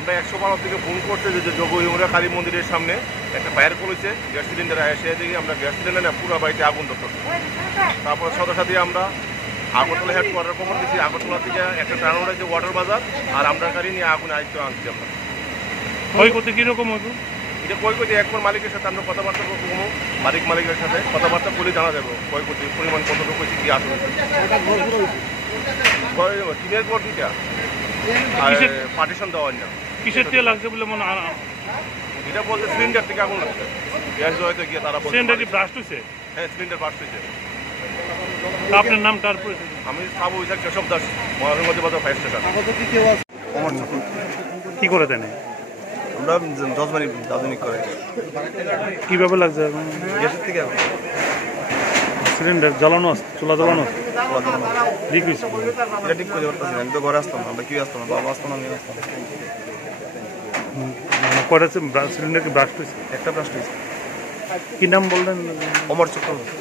আমরা 112 থেকে ফোন করতে যে যোগ ইমরা কালী মন্দিরের সামনে একটা ফায়ার করেছে, গ্যাস সিলিন্ডার এসে দেখি আমরা গ্যাস সিলিন্ডার না পুরো বাড়িতে আগুন ধরতেছে। তারপর সাথে সাথে আমরা আগরতলা হেডকোয়ার্টার খবর দিচ্ছি, আগরতলা থেকে একটা ট্রান্সপোর্ট আছে ওয়াটার বাজার, আর আমরা গাড়ি নিয়ে আগুন আয়ত্ত আনছি। আমরা ক্ষয়ক্ষতি কীরকম হইব এটা ক্ষয়ক্ষতি একবার মালিকের সাথে আমরা কথাবার্তা করবো, মালিকের সাথে কথাবার্তা বলে জানা যাবো ক্ষয়ক্ষতির পরিমাণ কতটুকু হয়েছে, কি আসবে। টিনের পর দুইটা পার্টিশন দেওয়ার না। কিসের দিয়ে লাগছে বলে মনে হয়? এটা বলতে সিলিন্ডার থেকে আগুন লাগছে, গ্যাস হয়তো গিয়ে তারা সিলিন্ডার কি ব্রাস্ট হয়েছে? হ্যাঁ, সিলিন্ডার বাস্ট হয়েছে। আপনার নাম? তারপরে আমি সাবু ইসাক কেশব দাস, মহানগর বাজার ফায়ার স্টেশন। কি করে দেন? আমরা দশবারি দাদুনিক করে। কীভাবে লাগছে? গ্যাসের থেকে সিলিন্ডার জ্বালানো আছে, চুলা জ্বালানো আছে, লিক হয়েছে। এটা ঠিক করে পারতেছি না, আমি তো ঘরে আসতাম না, আমরা কি আসতাম না, বাবা আসতাম না, আমি আসতাম। কয়টা সিলিন্ডার কি ব্রাস্ট হয়েছে? একটা ব্রাস্ট হয়েছে। কি নাম বললেন? অমর চক্রবর্তী।